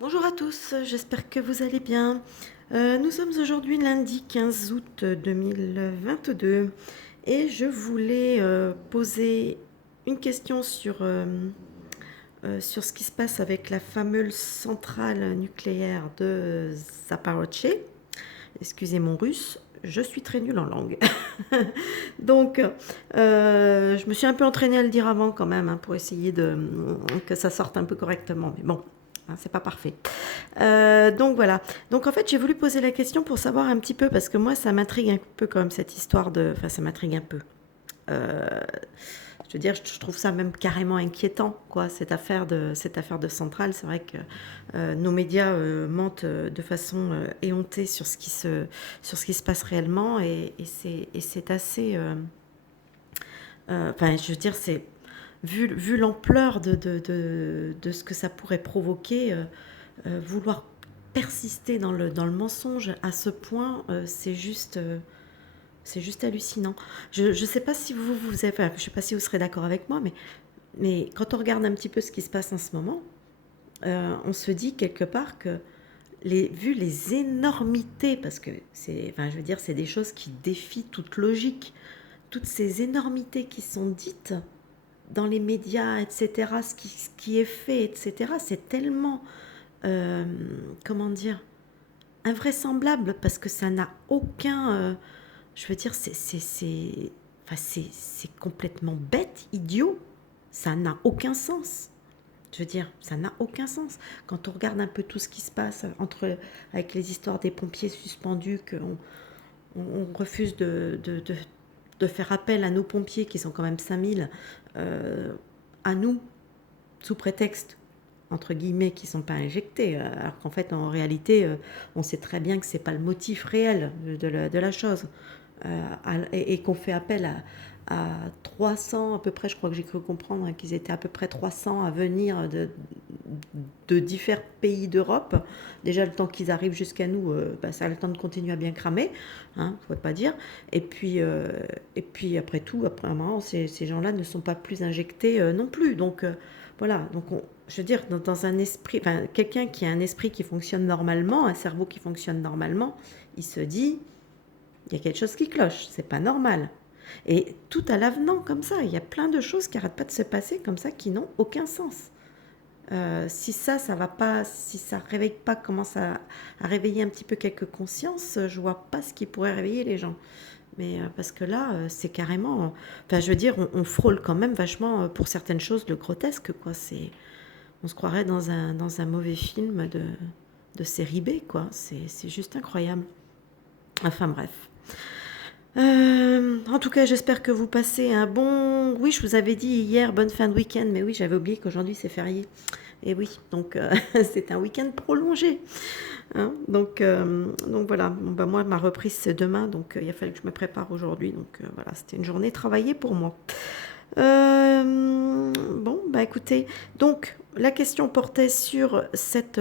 Bonjour à tous, j'espère que vous allez bien. Nous sommes aujourd'hui lundi 15 août 2022 et je voulais poser une question sur ce qui se passe avec la fameuse centrale nucléaire de Zaporozhye. Excusez mon russe, je suis très nulle en langue. Donc, je me suis un peu entraînée à le dire avant quand même, hein, pour essayer que ça sorte un peu correctement. Mais bon, hein, c'est pas parfait. Donc voilà. Donc en fait, j'ai voulu poser la question pour savoir un petit peu, parce que moi, ça m'intrigue un peu quand même cette histoire de... Enfin, ça m'intrigue un peu. Euh, je veux dire, je trouve ça même carrément inquiétant, quoi, cette affaire de centrale. C'est vrai que nos médias mentent de façon éhontée sur ce qui se passe réellement, et c'est assez... Enfin, je veux dire, c'est vu l'ampleur de ce que ça pourrait provoquer, vouloir persister dans le mensonge à ce point, c'est juste hallucinant. Je ne sais pas si enfin, je sais pas si vous serez d'accord avec moi, mais quand on regarde un petit peu ce qui se passe en ce moment, on se dit quelque part que vu les énormités, parce que enfin, je veux dire, c'est des choses qui défient toute logique, toutes ces énormités qui sont dites dans les médias, etc., ce qui est fait, etc., c'est tellement, euh, comment dire, invraisemblable, parce que ça n'a aucun... je veux dire, enfin, c'est complètement bête, idiot. Ça n'a aucun sens. Je veux dire, ça n'a aucun sens. Quand on regarde un peu tout ce qui se passe avec les histoires des pompiers suspendus, qu'on refuse de faire appel à nos pompiers, qui sont quand même 5000, à nous, sous prétexte, entre guillemets, qui ne sont pas injectés, alors qu'en fait, en réalité, on sait très bien que ce n'est pas le motif réel de la chose, et qu'on fait appel à 300 à peu près, je crois que j'ai cru comprendre, hein, qu'ils étaient à peu près 300 à venir de différents pays d'Europe. Déjà, le temps qu'ils arrivent jusqu'à nous, ça a le temps de continuer à bien cramer, hein, faut pas dire. Et puis après tout, après un moment, ces gens-là ne sont pas plus injectés non plus. Donc voilà, donc je veux dire, dans un esprit, enfin, quelqu'un qui a un esprit qui fonctionne normalement, un cerveau qui fonctionne normalement, il se dit, il y a quelque chose qui cloche, c'est pas normal. Et tout à l'avenant comme ça, il y a plein de choses qui n'arrêtent pas de se passer comme ça qui n'ont aucun sens. Si ça va pas, si ça réveille pas, commence à réveiller un petit peu quelques consciences, je vois pas ce qui pourrait réveiller les gens. Mais parce que là, c'est carrément, enfin, je veux dire, on frôle quand même vachement pour certaines choses le grotesque, quoi. On se croirait dans un mauvais film de série B, quoi. C'est juste incroyable. Enfin bref. En tout cas, j'espère que vous passez un bon... Oui, je vous avais dit hier, bonne fin de week-end, mais oui, j'avais oublié qu'aujourd'hui c'est férié. Et oui, donc c'est un week-end prolongé, hein. Donc voilà, bon, bah, moi, ma reprise c'est demain, donc il a fallu que je me prépare aujourd'hui. Donc voilà, c'était une journée travaillée pour moi. Bon, bah écoutez, donc la question portait sur cette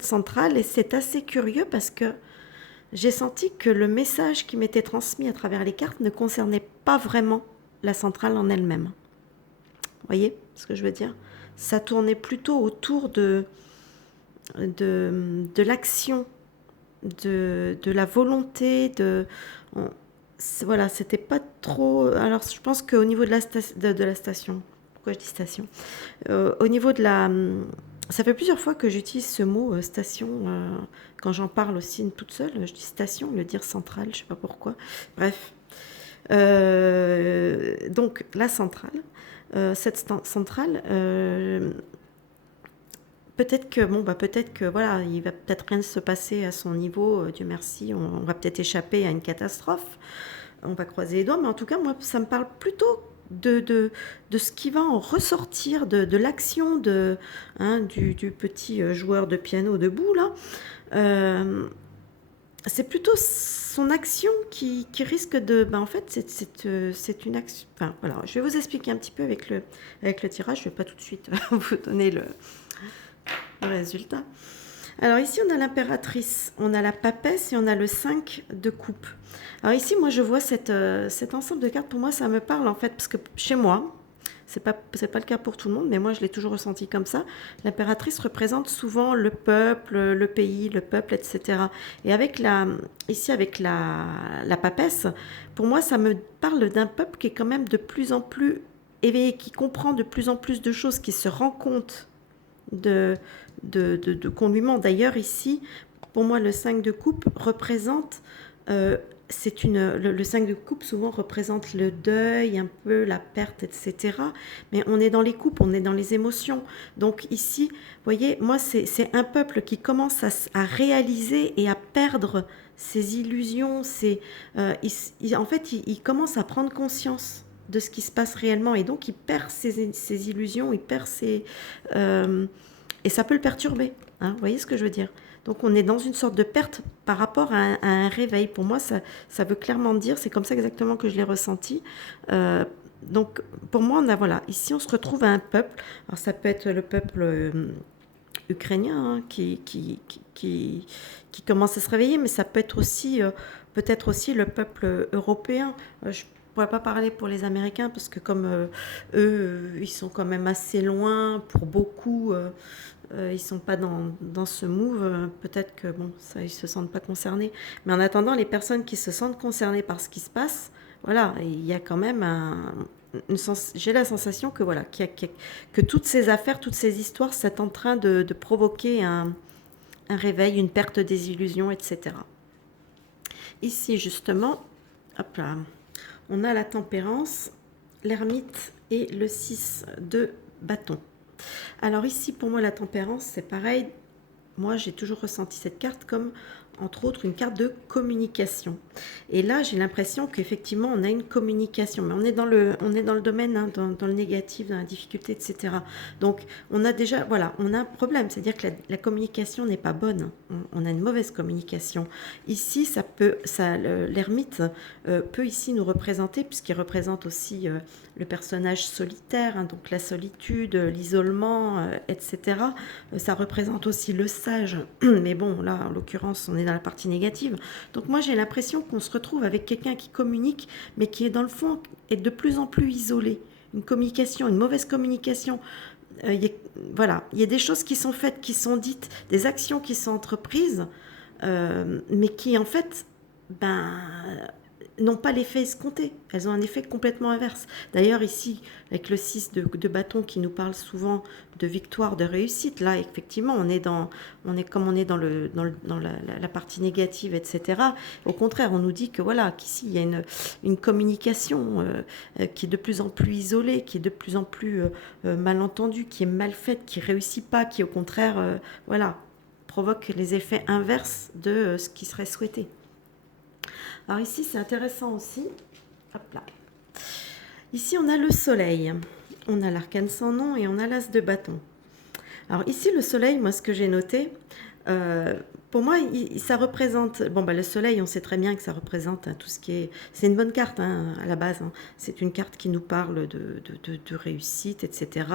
centrale, et c'est assez curieux parce que j'ai senti que le message qui m'était transmis à travers les cartes ne concernait pas vraiment la centrale en elle-même. Vous voyez ce que je veux dire? Ça tournait plutôt autour de l'action, de la volonté, voilà, c'était pas trop... Alors, je pense qu'au niveau de la station, pourquoi je dis station? Au niveau de la... Ça fait plusieurs fois que j'utilise ce mot station. Quand j'en parle aussi toute seule, je dis station, le dire centrale, je sais pas pourquoi. Bref. Donc, la centrale, cette centrale, peut-être que voilà, il va peut-être rien se passer à son niveau, Dieu merci, on va peut-être échapper à une catastrophe, on va croiser les doigts, mais en tout cas, moi, ça me parle plutôt de ce qui va en ressortir, de l'action hein, du petit joueur de piano debout, là. Euh, c'est plutôt son action qui risque de... en fait, c'est une action... Enfin, voilà, je vais vous expliquer un petit peu avec le tirage, je ne vais pas tout de suite vous donner le résultat. Alors ici, on a l'impératrice, on a la papesse et on a le 5 de coupe. Alors ici, moi, je vois cet ensemble de cartes. Pour moi, ça me parle en fait, parce que chez moi, C'est pas le cas pour tout le monde, mais moi je l'ai toujours ressenti comme ça. L'impératrice représente souvent le peuple, le pays, le peuple, etc. Et ici avec la papesse, pour moi ça me parle d'un peuple qui est quand même de plus en plus éveillé, qui comprend de plus en plus de choses, qui se rend compte de, de qu'on lui ment. D'ailleurs ici, pour moi le 5 de coupe représente... le 5 de coupe souvent représente le deuil, un peu la perte, etc. Mais on est dans les coupes, on est dans les émotions. Donc ici, vous voyez, moi, c'est un peuple qui commence à réaliser et à perdre ses illusions. En fait, il commence à prendre conscience de ce qui se passe réellement. Et donc, il perd ses illusions, il perd et ça peut le perturber. Hein, vous voyez ce que je veux dire? Donc on est dans une sorte de perte par rapport à un réveil. Pour moi, ça veut clairement dire, c'est comme ça exactement que je l'ai ressenti. Donc pour moi, voilà, ici on se retrouve à un peuple. Alors ça peut être le peuple ukrainien hein, qui commence à se réveiller, mais ça peut être aussi peut-être aussi le peuple européen. Je pourrais pas parler pour les Américains parce que comme eux, ils sont quand même assez loin pour beaucoup. Ils sont pas dans ce move. Peut-être que bon, ça, ils se sentent pas concernés. Mais en attendant, les personnes qui se sentent concernées par ce qui se passe, voilà, il y a quand même j'ai la sensation que voilà, que toutes ces affaires, toutes ces histoires, c'est en train de provoquer un réveil, une perte des illusions, etc. Ici, justement, hop là, on a la tempérance, l'ermite et le 6 de bâton. Alors ici, pour moi, la tempérance, c'est pareil. Moi, j'ai toujours ressenti cette carte comme, entre autres, une carte de communication. Et là, j'ai l'impression qu'effectivement, on a une communication. Mais on est dans le domaine, hein, dans le négatif, dans la difficulté, etc. Donc, on a déjà, voilà, on a un problème. C'est-à-dire que la communication n'est pas bonne. On a une mauvaise communication. Ici, l'ermite peut ici nous représenter, puisqu'il représente aussi le personnage solitaire, hein, donc la solitude, l'isolement, etc. Ça représente aussi le sage, mais bon, là, en l'occurrence, on est dans la partie négative. Donc moi, j'ai l'impression qu'on se retrouve avec quelqu'un qui communique, mais qui est dans le fond, est de plus en plus isolé. Une communication, une mauvaise communication. Voilà, il y a des choses qui sont faites, qui sont dites, des actions qui sont entreprises, mais qui, en fait, n'ont pas l'effet escompté. Elles ont un effet complètement inverse. D'ailleurs, ici, avec le 6 de bâton qui nous parle souvent de victoire, de réussite, là, effectivement, on est dans la partie négative, etc. Au contraire, on nous dit que voilà, qu'ici, il y a une communication qui est de plus en plus isolée, qui est de plus en plus mal entendue, qui est mal faite, qui ne réussit pas, qui, au contraire, voilà, provoque les effets inverses de ce qui serait souhaité. Alors ici, c'est intéressant aussi. Hop là. Ici, on a le soleil. On a l'arcane sans nom et on a l'as de bâton. Alors ici, le soleil, moi, ce que j'ai noté, pour moi, ça représente... Bon, le soleil, on sait très bien que ça représente hein, tout ce qui est... C'est une bonne carte hein, à la base. Hein. C'est une carte qui nous parle de réussite, etc.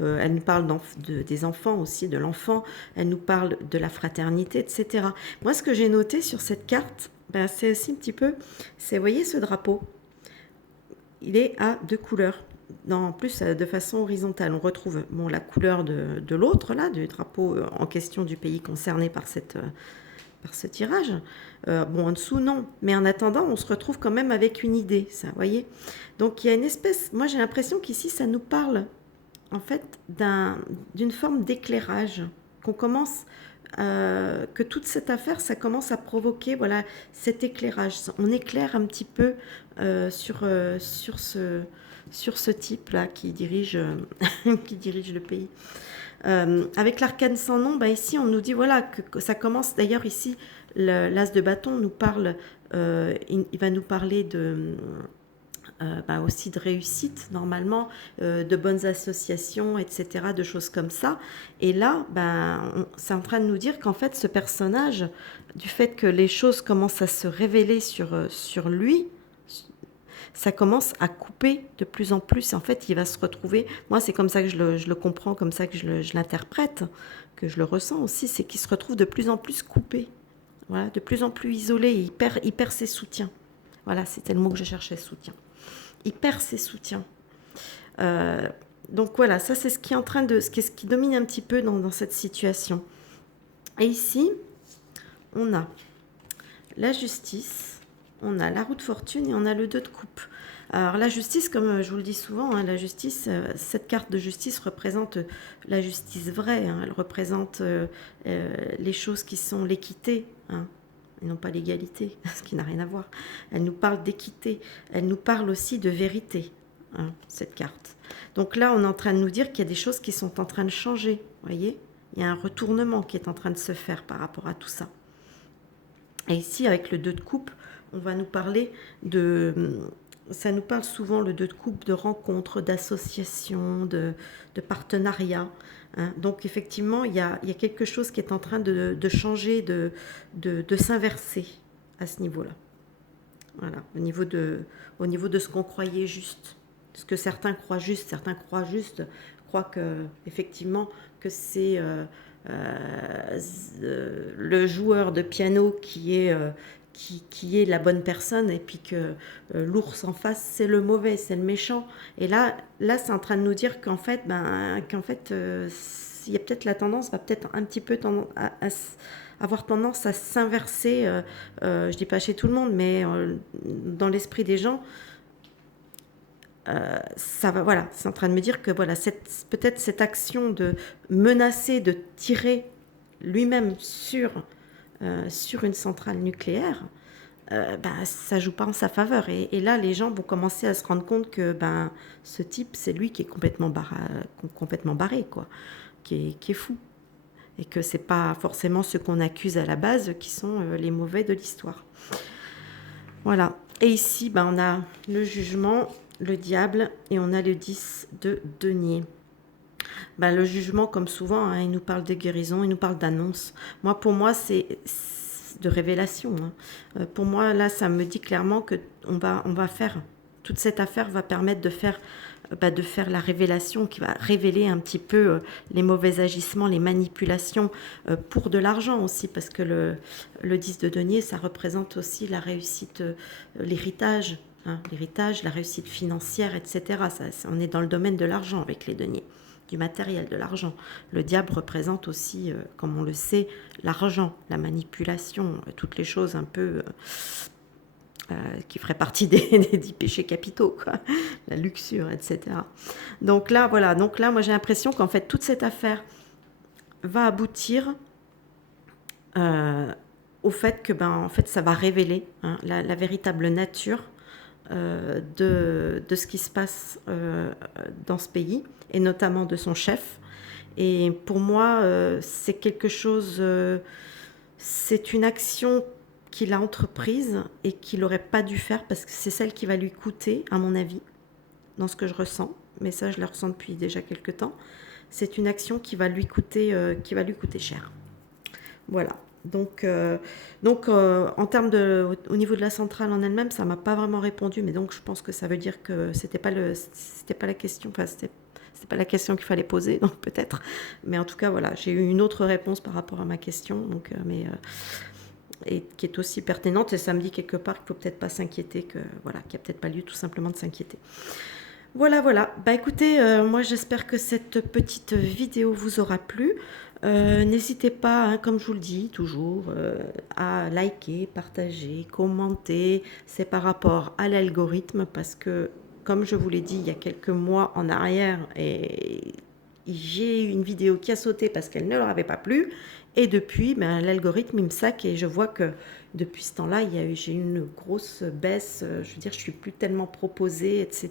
Elle nous parle des enfants aussi, de l'enfant. Elle nous parle de la fraternité, etc. Moi, ce que j'ai noté sur cette carte, c'est aussi un petit peu... Vous voyez ce drapeau? Il est à 2 couleurs. En plus, de façon horizontale. On retrouve la couleur de l'autre, là, du drapeau en question du pays concerné par ce tirage. En dessous, non. Mais en attendant, on se retrouve quand même avec une idée, ça, vous voyez. Donc, il y a une espèce... Moi, j'ai l'impression qu'ici, ça nous parle, en fait, d'une forme d'éclairage qu'on commence... que toute cette affaire, ça commence à provoquer voilà, cet éclairage. On éclaire un petit peu sur ce type-là qui dirige le pays. Avec l'arcane sans nom, ici, on nous dit voilà, que ça commence. D'ailleurs, ici, l'as de bâton nous parle, il va nous parler aussi de réussite normalement, de bonnes associations, etc., de choses comme ça. Et là, c'est en train de nous dire qu'en fait, ce personnage, du fait que les choses commencent à se révéler sur lui, ça commence à couper de plus en plus. En fait, il va se retrouver... Moi, c'est comme ça que je le comprends, comme ça que je l'interprète, que je le ressens aussi, c'est qu'il se retrouve de plus en plus coupé, voilà, de plus en plus isolé. Il perd ses soutiens. Voilà, c'était le mot que je cherchais, soutien. Il perd ses soutiens. Euh, donc voilà, ça c'est ce qui est en train de, ce qui domine un petit peu dans cette situation. Et ici, on a la justice, on a la roue de fortune et on a le 2 de coupe. Alors la justice, comme je vous le dis souvent, hein, la justice, cette carte de justice représente la justice vraie, hein, elle représente les choses qui sont l'équité, hein, et non pas l'égalité, ce qui n'a rien à voir. Elle nous parle d'équité, elle nous parle aussi de vérité, hein, cette carte. Donc là, on est en train de nous dire qu'il y a des choses qui sont en train de changer, vous voyez. Il y a un retournement qui est en train de se faire par rapport à tout ça. Et ici, avec le 2 de coupe, on va nous parler de... Ça nous parle souvent, le 2 de coupe, de rencontres, d'associations, de partenariats. Hein. Donc, effectivement, il y a quelque chose qui est en train de changer, de s'inverser à ce niveau-là. Voilà, au niveau de ce qu'on croyait juste. Ce que certains croient juste, croient que, effectivement, que c'est le joueur de piano qui est la bonne personne, et puis que l'ours en face, c'est le mauvais, c'est le méchant. Et là c'est en train de nous dire qu'en fait, il y a peut-être la tendance, va peut-être un petit peu avoir tendance à s'inverser, je dis pas chez tout le monde, mais dans l'esprit des gens. Ça va, voilà, c'est en train de me dire que voilà, peut-être cette action de menacer, de tirer lui-même sur une centrale nucléaire, ça joue pas en sa faveur. Et là, les gens vont commencer à se rendre compte que ce type, c'est lui qui est complètement barré, quoi, qui est fou. Et que c'est pas forcément ceux qu'on accuse à la base qui sont les mauvais de l'histoire. Voilà. Et ici, on a le jugement, le diable, et on a le 10 de denier. Le jugement, comme souvent, hein, il nous parle de guérison, il nous parle d'annonce. Pour moi, c'est de révélation. Hein. Pour moi, là, ça me dit clairement que on va faire, toute cette affaire va permettre de faire la révélation, qui va révéler un petit peu les mauvais agissements, les manipulations pour de l'argent aussi, parce que le 10 de denier, ça représente aussi la réussite, l'héritage, hein, la réussite financière, etc. On est dans le domaine de l'argent avec les deniers, du matériel, de l'argent. Le diable représente aussi, comme on le sait, l'argent, la manipulation, toutes les choses un peu... qui ferait partie des 10 péchés capitaux, quoi. La luxure, etc. Donc là, voilà. Donc là, moi, j'ai l'impression qu'en fait, toute cette affaire va aboutir au fait que, en fait, ça va révéler, hein, la véritable nature de ce qui se passe dans ce pays, et notamment de son chef. Et pour moi, c'est quelque chose... c'est une action qu'il a entreprise et qu'il n'aurait pas dû faire, parce que c'est celle qui va lui coûter, à mon avis, dans ce que je ressens, mais ça je le ressens depuis déjà quelques temps. C'est une action qui va lui coûter cher. Voilà. Donc en termes au niveau de la centrale en elle-même, ça m'a pas vraiment répondu, mais donc je pense que ça veut dire que c'était pas la question, enfin c'était pas la question qu'il fallait poser, donc peut-être. Mais en tout cas, voilà, j'ai eu une autre réponse par rapport à ma question, donc et qui est aussi pertinente, et ça me dit quelque part qu'il ne faut peut-être pas s'inquiéter, qu'il n'y a peut-être pas lieu tout simplement de s'inquiéter. Voilà. Écoutez, moi j'espère que cette petite vidéo vous aura plu. N'hésitez pas, hein, comme je vous le dis toujours, à liker, partager, commenter. C'est par rapport à l'algorithme, parce que, comme je vous l'ai dit il y a quelques mois en arrière, et j'ai eu une vidéo qui a sauté parce qu'elle ne leur avait pas plu. Et depuis, l'algorithme, il me sac, et je vois que depuis ce temps-là, j'ai eu une grosse baisse. Je veux dire, je suis plus tellement proposée, etc.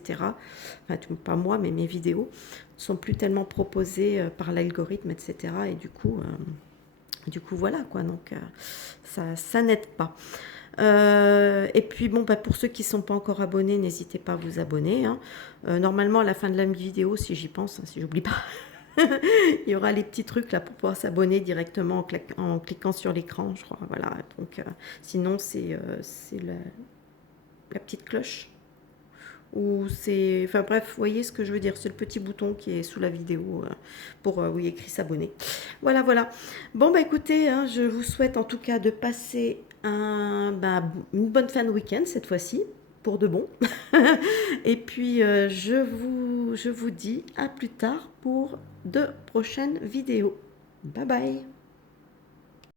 Enfin, pas moi, mais mes vidéos ne sont plus tellement proposées par l'algorithme, etc. Et du coup, voilà, quoi. Donc, ça n'aide pas. Et puis pour ceux qui ne sont pas encore abonnés, n'hésitez pas à vous abonner, hein. Normalement à la fin de la vidéo, si j'y pense, hein, si j'oublie pas, il y aura les petits trucs là pour pouvoir s'abonner directement en cliquant sur l'écran, je crois. Voilà. Donc sinon c'est la petite cloche, ou c'est, enfin bref, vous voyez ce que je veux dire, c'est le petit bouton qui est sous la vidéo pour où il y a écrit s'abonner. Voilà. Bon écoutez, hein, je vous souhaite en tout cas de passer une bonne fin de week-end cette fois-ci. pour de bon. Et puis, je vous dis à plus tard pour de prochaines vidéos. Bye bye.